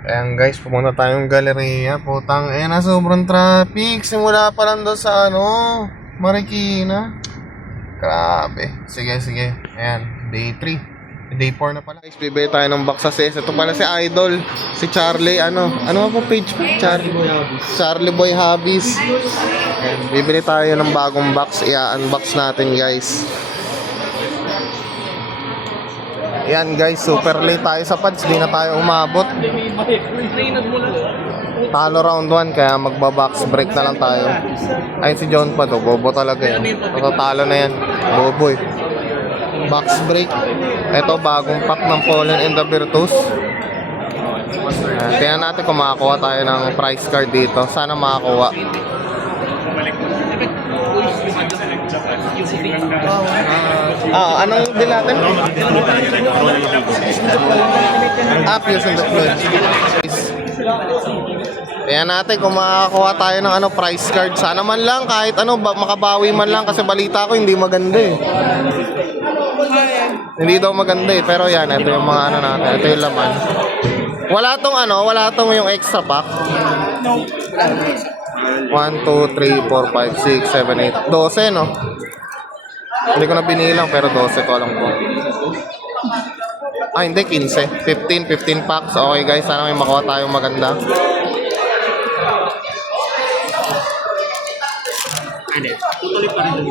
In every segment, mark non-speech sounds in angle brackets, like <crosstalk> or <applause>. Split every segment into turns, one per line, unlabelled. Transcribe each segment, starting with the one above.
Ayan guys, pumunta tayong galeriya. Putang ina, sobrang traffic. Simula pa lang doon sa ano, Marikina. Grabe. Sige, sige. Ayan, day 3. Day 4 na pala. Guys, bibili tayo ng box sa CS. Ito pala si Idol. Si Charlie, ano? Ano po page po? Charlie Boy Hobbies. Charlie Boy Hobbies. Ayan, bibili tayo ng bagong box. I-unbox natin guys. Yan guys, super late tayo sa pads. Di na tayo umabot. Talo round 1 kaya magba-box break na lang tayo. Ayun si John pa to, bobo talaga yan. Matatalo na yan. Bobo eh. Box break. Ito bagong pack ng Fallen and the Virtus. Uh, tingnan natin kung makakuha tayo ng price card dito. Sana makakuha. Ah, anong deal natin? Up using the flood. Kaya natin kung makakakuha tayo ng ano price card. Sana man lang kahit ano ba, makabawi man lang kasi balita ko hindi maganda eh. Hindi daw maganda eh. Pero yan, ito yung mga ano natin. Ito yung laman. Wala tong ano, wala tong yung extra pack. 1, 2, 3, 4, 5, 6, 7, 8. 12, no? Hindi ko na binilang pero 12 ko alam ko. Ah, hindi, 15. 15, 15 packs. Okay guys, sana may makuha tayong maganda.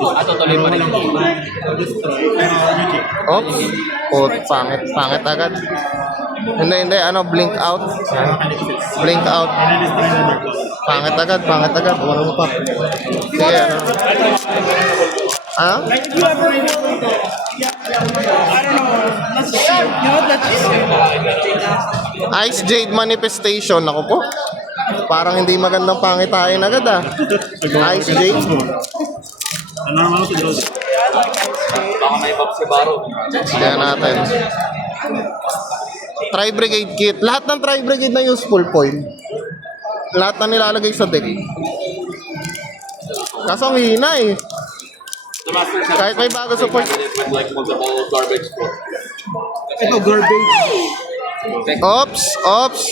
Ah, tutuloy pa rin.
Oops. Put, pangit, pangit agad. Hindi, hindi, ano, blink out. Blink out. Pangit agad, pangit agad. Walang pack. Sige, ano. Ah? Ice Jade Manifestation. Ako po. Parang hindi magandang pangitain agad ah. Ice Jade.
Baka may pop si Baro.
Kaya natin. Tri-brigade kit. Lahat ng tri-brigade na useful point. Lahat na nilalagay sa deck. Kaso ang hina eh. Kahit may bago support.
Ito, garbage.
Ops, ops,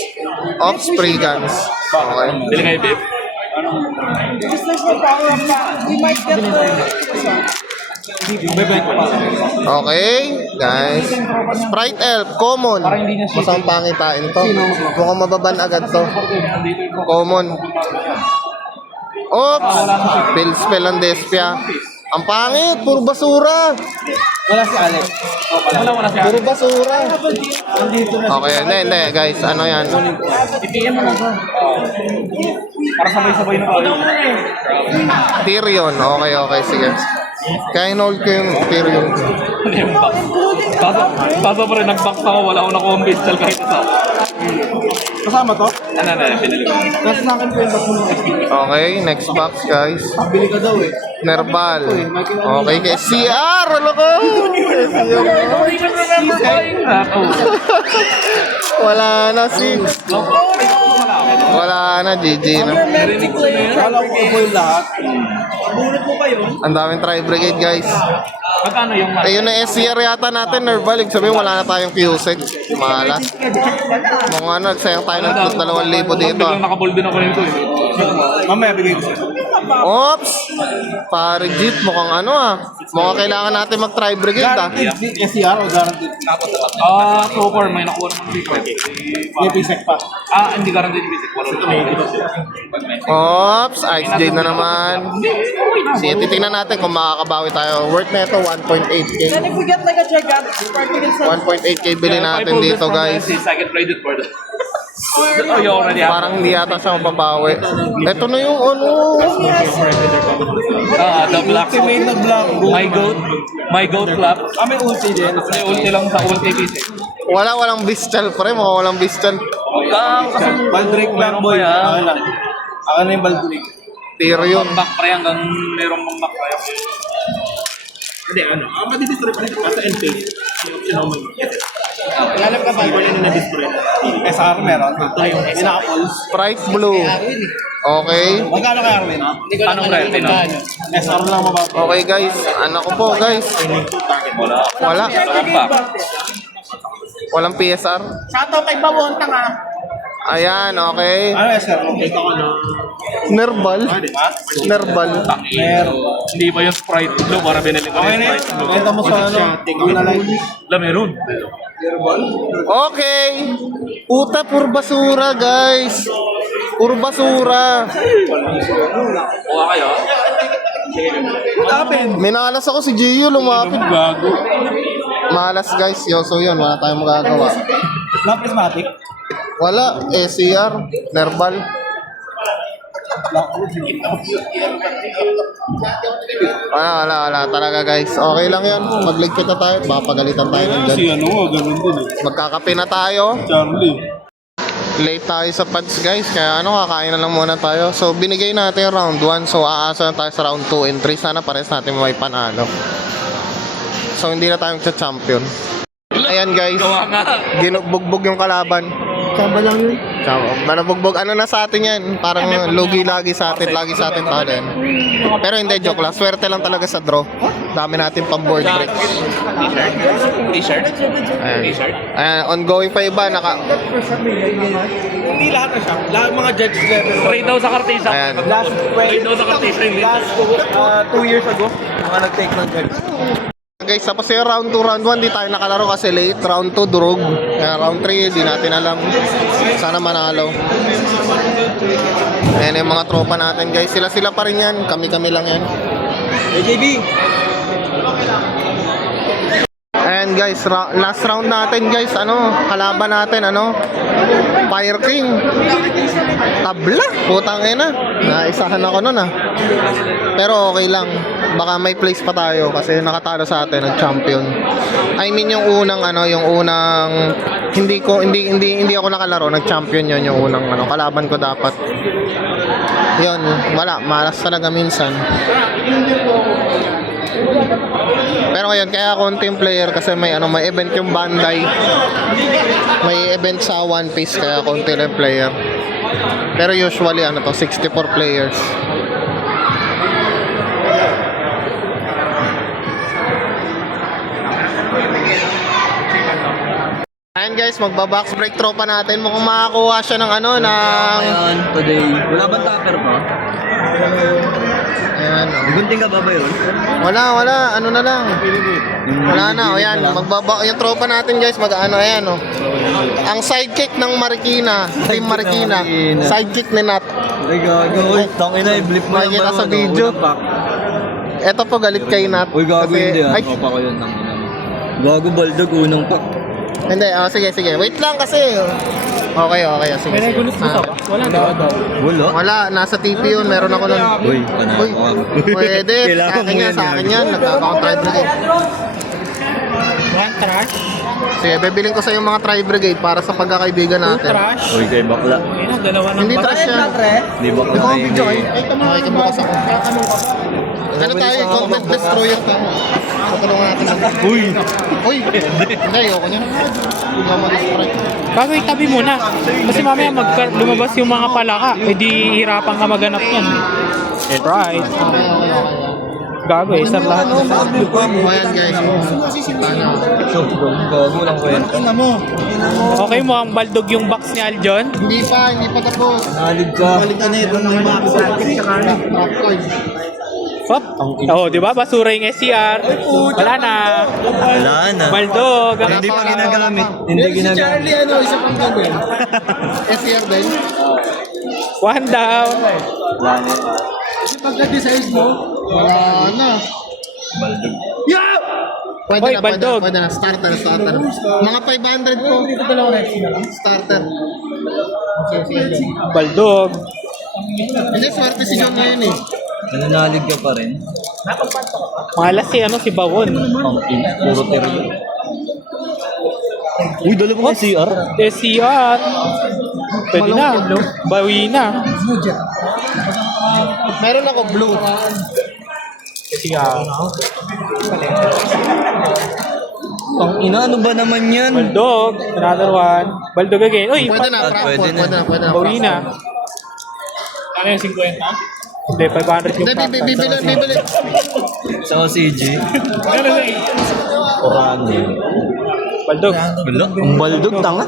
ops pre guns. Okay.
Bili kayo, babe?
Just like for power up, we might get the
Okay, guys. Sprite Elf, common. Masang pangitain to. Mukhang mababan agad to. Common. Oops! Pill spell ang Despia. Ang pangit, puro basura.
Wala si Alex.
Wala, wala siya.
Puro basura.
Na.
Okay, hindi, hindi, guys. Ano yan?
IPM mo lang ba? Para sabay-sabay na kayo.
Tyrion. Okay, okay, sige. Kaya inold ko yung Tyrion.
Ano box? Kaso, kaso pa rin nag-box ako, wala akong nakuha tal kahit isa.
Kasama to?
Ano na, pinili ko.
Nasa sa akin ko yung back mo.
Okay, next box, guys.
Bili ka daw eh.
Nerval. Okay, kay CR. Ano ko? Wala na si... Wala na, GG na.
Narinig ko yun.
Kala ko yung lahat.
Ang daming tri-brigade, guys.
Magkano yung
Eh, yun na SCR yata natin, Nerval. Ibig sabihin, wala na tayong QSEC. Malas. Mga ano, nagsayang tayo ng 2,000 dito.
Biglang nakabold din ako nito eh.
Mamaya, bigay ko sa'yo.
Oops! Pare Jeep, mukhang ano ah. Mukhang kailangan natin mag-tri-brigade ah.
Guaranteed SCR o guaranteed?
Ah, so far may nakuha naman dito.
May pisek pa.
Ah, hindi guaranteed basic. Wala
Oops! Ice Jade na naman. Sige, titignan natin kung makakabawi tayo. Worth na ito, 1.8k.
Then if we get like a gigantic spark, we can sell
1.8k bilhin natin dito, guys.
Trade it for the... <laughs> Oh, you already have.
Parang hindi yata siya mababawi. Ito na yung ano.
Ah, the black.
Ultimate na black.
My goat. My goat clap.
Ah, may ulti din.
May ulti lang sa ulti basic.
Wala, walang bestial pre. Mukhang walang bestial.
Ah, kasi
Baldrake lang, boy. Ako lang. Ako na yung Baldrake.
Tyrion.
back pre hanggang merong mang back pre.
Hindi, ano. Ah, madidistroy pa rin ito. Sa end. Sinoma. Lalap ka ba? Hindi na na-destroy. SR meron. Ay, yung pinaka-pulse.
Sprite Blue. Okay.
Magkano kaya, Arwin?
Anong rel? Tino?
SR lang mababa.
Okay guys. Anak ko po guys.
Wala.
Wala. Walang PSR.
Shoutout kay Bawon, tanga.
Ayan, okay.
Ano eh, sir? Take ako ng...
Nerbal.
Ah, di ba?
Nerbal.
Meron. Hindi ba yung Sprite Blue? Para binili ko
Okay
yung
na yun.
Sprite Blue.
Benta mo sa ano? Take ako na lang.
La, meron.
Okay. Puta, pur basura, guys. Pur basura.
Kuha kayo.
What happened?
Minalas ako si Gio, lumapit.
Gago.
Malas, guys. Yo, so yun, wala tayong magagawa.
Not prismatic.
Wala, SCR, Nerbal. Wala, wala, wala talaga guys. Okay lang yan. Magligpit na tayo. Baka pagalitan tayo ng dyan.
ano, ganun din eh.
Magkakape na tayo.
Charlie.
Late tayo sa pads guys. Kaya ano, kakain na lang muna tayo. So, binigay natin round 1. So, aasa na tayo sa round 2 and 3. Sana pares natin may panalo. So, hindi na tayo champion Ayan guys. Ginubugbog yung kalaban. Kaba lang yun. Kaba. Manabugbog. Ano na sa atin yan? Parang lugi lagi sa atin. Lagi sa atin talo yan. Pero hindi, joke lang. Swerte lang talaga sa draw. Dami natin pang board breaks.
T-shirt?
Ayan.
T-shirt?
Ayan, ongoing pa iba. Naka...
Hindi lahat na siya. Lahat mga judge level.
Straight daw sa kartisa.
Ayan.
Last
daw sa kartisa.
Last uh, two years ago, mga nag-take ng judge.
Guys, tapos yung round 2, round 1, di tayo nakalaro kasi late. Round 2, durog. Kaya round 3, di natin alam. Sana manalo. Ayan yung mga tropa natin guys. Sila-sila pa rin yan. Kami-kami lang yan.
AJB!
Ayan guys, ra- last round natin guys, ano, kalaban natin, ano, Fire King. Tabla, putang ina. Naisahan ako nun ah. Pero okay lang, baka may place pa tayo kasi nakatalo sa atin ng champion. I mean yung unang ano, yung unang hindi ko hindi hindi hindi ako nakalaro, nag-champion yon yung unang ano, kalaban ko dapat. Yun, wala, malas talaga minsan. Pero ngayon, kaya konting player kasi may ano, may event yung Bandai. May event sa One Piece kaya konti lang player. Pero usually ano to, 64 players. Ayan guys, magba-box break tropa natin. Mukhang makakuha siya ng ano, ng...
Ayan, today. Wala bang tupper pa?
Ayan, oh.
Gunting ka ba ba yun?
Wala, wala. Ano na lang. Wala na. O yan, magbaba yung tropa natin guys, mag-ano ayan oh. Ang sidekick ng Marikina, Team Marikina. Sidekick ni Nat.
Ay, gago. Uy, tangina, i-blip mo yung
Makikita
ano,
sa video. Eto po galit kay Nat.
Uy, gago
Kasi-
hindi ah.
Ay,
Tropa ko yun. Gago, baldog, unang pack.
hindi. Oh, sige, sige. Wait lang kasi. Okay, okay. Sige, sige. Ah,
Wala na.
Wala.
wala, nasa TP yun. Meron ako nun.
Uy,
Uy,
ka.
pwede. <laughs> Sa akin
mo
yan, sa akin yan. Nagkakaroon tribe brigade.
One trash.
Sige, bibiling ko sa yung mga tribe brigade para sa pagkakaibigan natin.
Trash.
Uy, kay bakla.
Ayun, dalawa ng
Hindi trash yan.
Di bakla
Di ko
kay
video kayo.
May.
Ay, kabukas ako. Ano tayo? Content destroyer tayo. Patulungan natin.
Uy!
Uy! Hindi, ayoko niya. Hindi ka mag-destroy.
Bago itabi mo na. Kasi mamaya mag lumabas yung mga palaka. Eh di hirapan ka maganap yan. Right. Gago eh, sir lahat.
O yan guys. Ano?
So, gago lang ko yan.
Okay mo ang baldog yung box ni Aljon?
Hindi pa, hindi pa tapos.
Nalig ka.
Balikan na itong mga max.
Popcorn.
Hop. Oh, di ba? Basura yung SCR. Wala na.
Wala na.
Baldog. ang-
Hindi pa ginagamit. Hindi ginagamit.
ano, isa pang gagawin. SCR din.
One down.
Wala na.
Pagka-design mo, wala na.
Baldog.
Pwede
Hoy,
na, pwede na,
baldog.
pwede na. Starter, starter. Mga 500 po. Starter.
Baldog.
Hindi, swerte si John ngayon eh.
Nananalig ka pa rin.
Malas si ano si Bawon.
Ang in. Puro teryo. Uy, dala mo kay CR.
SCR. Pwede na. Bawi na.
Meron ako blue.
SCR.
Ang ina, ano ba naman yan?
Baldog. Another one. Baldog again. Uy,
Pwede na,
Ah,
Frankfurt.
pwede na.
na, pwede na.
bawi na.
Ano yung 50?
Hindi, 500 yung
Hindi,
pack.
bibili, bibili, bibili.
Sa CG.
Ano na
Orano.
Baldog.
Wala. Ang baldog, tanga.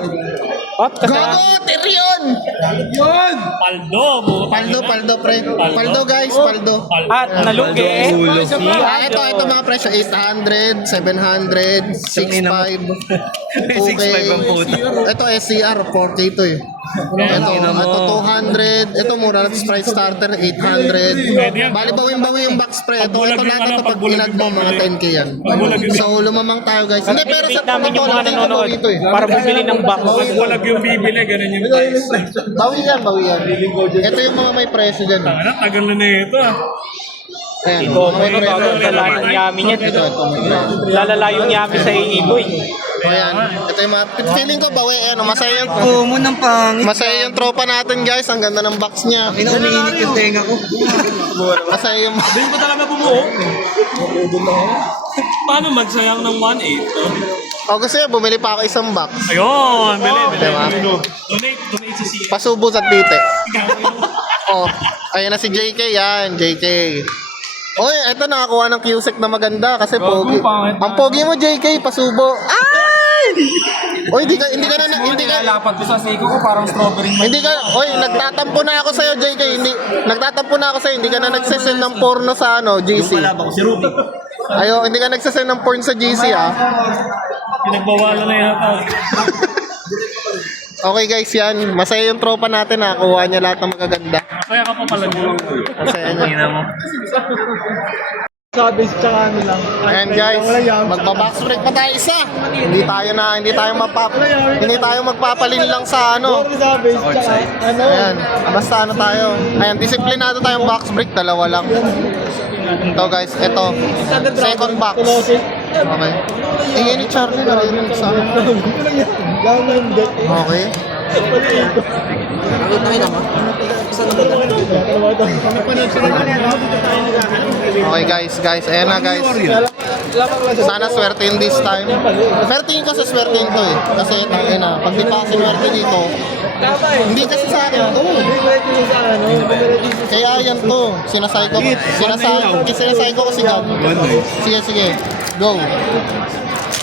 Hop, kasi
Gago! Tyrion! yan!
Paldo, buta.
Paldo, paldo, pre. Paldo, guys, paldo.
At nalugi.
Ah, ito, ito mga presyo. 800, 700, 6.5.
6.5 ang puta.
Ito, SCR, 4K to eh. Ito, ito 200. Ito mura na Sprite starter, 800. Bali, bawin-bawi yung box pre. Ito, ito lahat ito pag inad mo, mga 10K yan. So, lumamang tayo guys. Hindi, pero sa
namin yung mga
lang,
nanonood
dito eh.
para bumili ng box.
Walag yung bibili, ganun yung price.
Bawi yan, bawi yan. Ito yung mga may presyo dyan.
Ano, tagal na na ito ah.
Ayan,
Ito, niya.
Ito, ito, presyo.
Lalala yung yami sa iiboy.
O yan. Ito yung mga, feeling ko bawi, ano, masaya yung,
Oo mo ng pangit.
masaya yung tropa natin guys. Ang ganda ng box niya.
Ina, umiinit yung tenga ko.
Masaya yung,
Hindi ko talaga bumuo. Paano magsayang ng 1.8?
o gusto niya, bumili pa ako isang box.
Ayun, bili, bili.
Diba?
Donate, donate sa siya.
Pasubo sa tite. <laughs> Oh, ayan na si JK yan, JK. Oy, eto nakakuha ng QSEC na maganda kasi pogi. Ang pogi mo JK, pasubo. Ay! <laughs> Oy, hindi ka hindi ka na hindi ka
Lapat ko sa siko ko, parang strawberry.
hindi ka oy, nagtatampo na ako sa iyo JK, hindi nagtatampo na ako sa hindi ka na nagsesend ng porno sa ano, GC.
Kalaban ko si Ruby.
Ayo, hindi ka nagsesend ng porn sa GC ah.
Pinagbawalan na yata. <laughs>
Okay guys, yan. Masaya yung tropa natin nakakuha niya lahat ng magaganda.
Kaya ka pa pala dito.
Masaya niya.
Ina mo.
Ayan guys, magba-box break pa tayo isa. Hindi tayo na, hindi tayo mapap, hindi tayo magpapalin lang sa ano. Ayan, basta ano tayo. Ayan, disiplinado tayong box break, dalawa lang. Ito guys, ito. Second box. Okay. Ingay ni Charlie na rin sa <laughs> Okay. Okay guys, guys, ayan na guys. Sana swerte in this time. Tingin ko sa swerte to eh. Kasi tangin na, pag di pa swerte dito, hindi kasi sa akin to. Kaya yan to. Sinasay ko, sinasay, sinasay ko kasi God. Sige, sige. Go.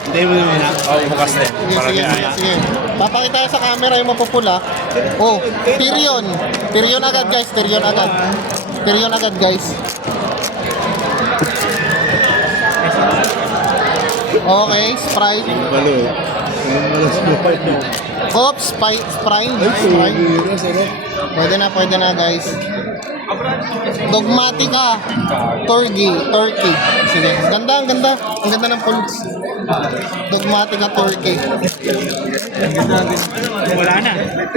Oh, bukas din.
Sige, sige, sige, sige. Papakita sa camera yung mapupula. Oh, Tyrion. Tyrion agad guys, Tyrion agad. Tyrion agad guys. Okay, Sprite. Oops, Sprite. Sprite. Sprite. Pwede na, pwede na guys. Dogmatica. Turkey. Turkey. Sige. Ganda, ang ganda. Ang ganda ng pulse. Dogmatica Turkey.
Wala na.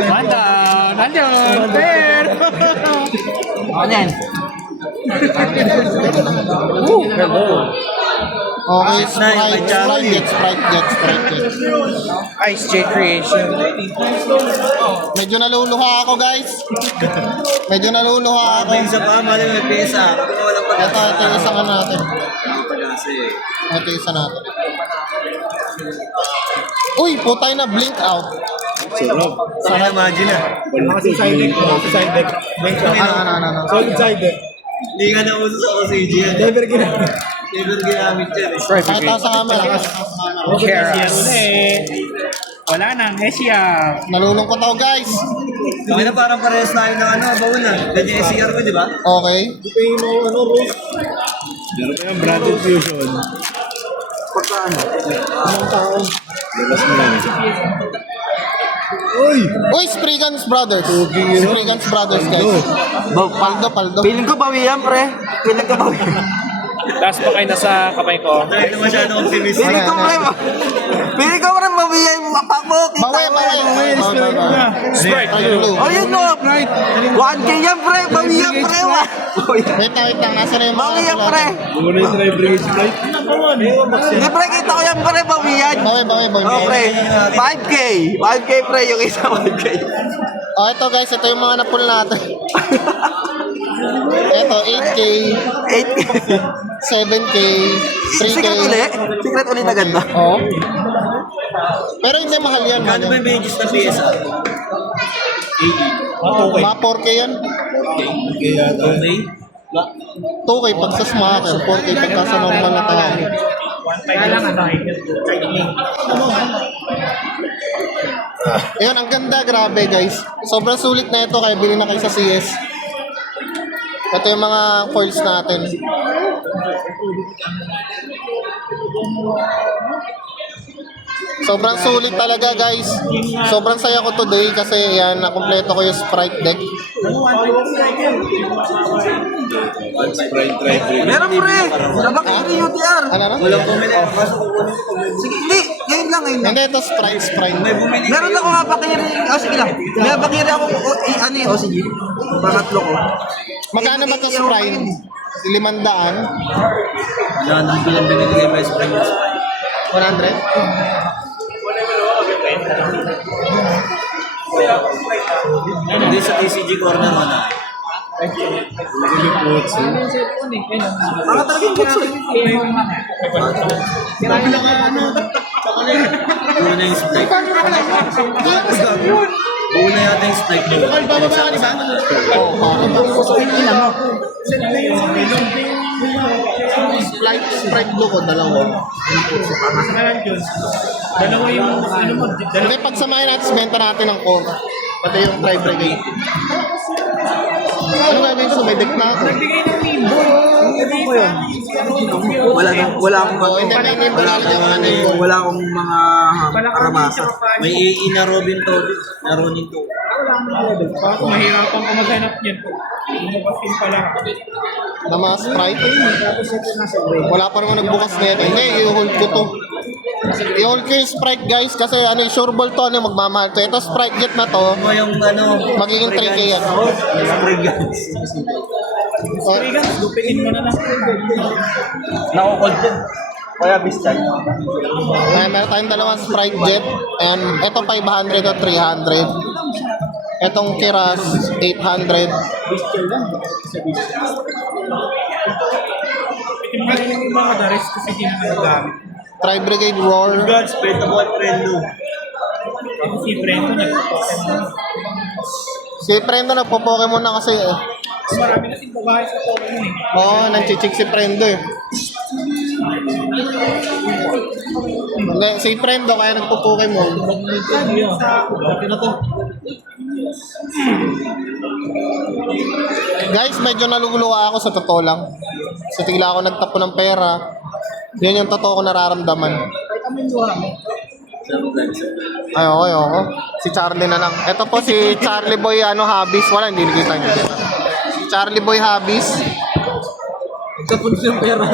One down. Nandiyan. Fair.
Ano yan?
Okay,
Nice,
Sprite. Sprite. Get Sprite. Get Sprite.
Ice J Creation.
Medyo naluluha ako guys. Medyo naluluha ako.
May isa pa, mali may pesa. Wala pa
Ito, ito yung isa ka natin. Ito yung isa natin. Uy, putay na blink out.
Sana imagine na.
Ano, ano, ano, ano.
Hindi nga na uso sa OCG yan. Never ginamit. Never ginamit yan eh.
Sa camera. pakita sa camera.
Ulit. Wala nang Asia.
Nalulungkot ako guys.
Kami na parang parehas tayo ng ano, bawon na. Ganyan yung SCR ko, di ba?
Okay. Uy, Sprigans Brothers. Sprigans Brothers, guys. Paldo, paldo.
Feeling ko bawi yan, pre. Feeling ko bawi.
Last pa kayo nasa kamay ko.
Dahil na masyado optimistic.
Feeling ko, pre,
Feeling ko, pre, bawi yan yung mapak mo.
Bawi, bawi. Bawi, bawi.
Sprite.
Blue.
Oh, yun no. 1K yan, pre. Bawi yan, pre.
Wait lang, wait lang. Nasa na yung mga
Bawi yan, pre. Hindi, pre. Kita ko yan, pre. Bawi yan.
Bawi, bawi, bawi.
Oh, pre. 5K. 5K, pre. Yung isa, 5K.
Oh, ito guys, ito yung mga napul natin. ito, 8K,
8K.
7K, 3K.
Secret uli. Secret uli na ganda.
Oo. Pero hindi mahal yan. Mahal yan.
yung pages na PSA?
Mga 4K yan. 2K pag sa smacker, 4K pag sa normal na tao.
Kaya lang ano.
Ayun, ang ganda, grabe guys. Sobrang sulit na ito, kaya bili na kayo sa CS. Ito yung mga foils natin. Sobrang sulit talaga guys. Sobrang saya ko today kasi yan, nakumpleto ko yung Sprite deck.
Meron pre! Nabakit yung UTR!
Ano na?
Walang bumili. Sige, hindi. Ngayon lang, ngayon lang.
Hindi, ito Sprite, Sprite.
Meron ako nga bakiri. Oh, sige lang. May bakiri ako. O, eh, ano yun? Oh, sige. Pangatlo ko.
Magkano ba ito Sprite? Limandaan?
Wala nang bilang binigay may spring.
100?
Hindi sa TCG corner mo na. Mga talagang kutso eh. Buo na yung strike. Buo na yata yung strike mo.
Sprite, Sprite Blue ko, dalawa.
Dalawa yung ano mo,
Hindi, pagsamahin natin, benta natin ng Coke. Pati yung Tri Brigade. Ano gagawin sa may deck na ako?
Wala nang wala akong
Oo, hindi, may nimble lalagyan ko ng nimble.
wala akong mga karamasa. May ii na Robin to. Na Ronin to.
Mahirapan ka maghanap niyan. Lumabas din pala.
Na mga Sprite. Wala pa naman nagbukas na yan. Hindi, i-hold ko to. Yung Sprite guys kasi ano, sure ball to, ano, magmamahal to. Ito Sprite Jet na to,
Mo yung ano.
magiging 3K yan.
Spring guns.
Oh,
Lupiin mo na lang.
Nakukod dyan. Kaya Biscay.
Ay, meron tayong dalawang Sprite Jet. And ito 500 at 300. Etong Kiras 800.
Pitin mo yung mga dares kasi di naman nagamit.
Tri Brigade Roar.
Guns, pwede mo at Trello.
Si Brento nagpapakit mo.
Si Prendo nagpo-Pokemon na kasi. eh.
Marami kasing babae sa Pokemon eh.
Oo, oh, nanchichik si Prendo eh. Hindi, si Prendo kaya nagpo-Pokemon.
Dati na to.
Guys, medyo naluluwa ako sa totoo lang. Sa tigla ako nagtapo ng pera. Yun yung totoo ko nararamdaman. Ay, okay, okay. Si Charlie na lang. Ito po si Charlie Boy, ano, Habis. Wala, hindi nakita niyo. Si Charlie Boy Habis.
Kapag ng pera.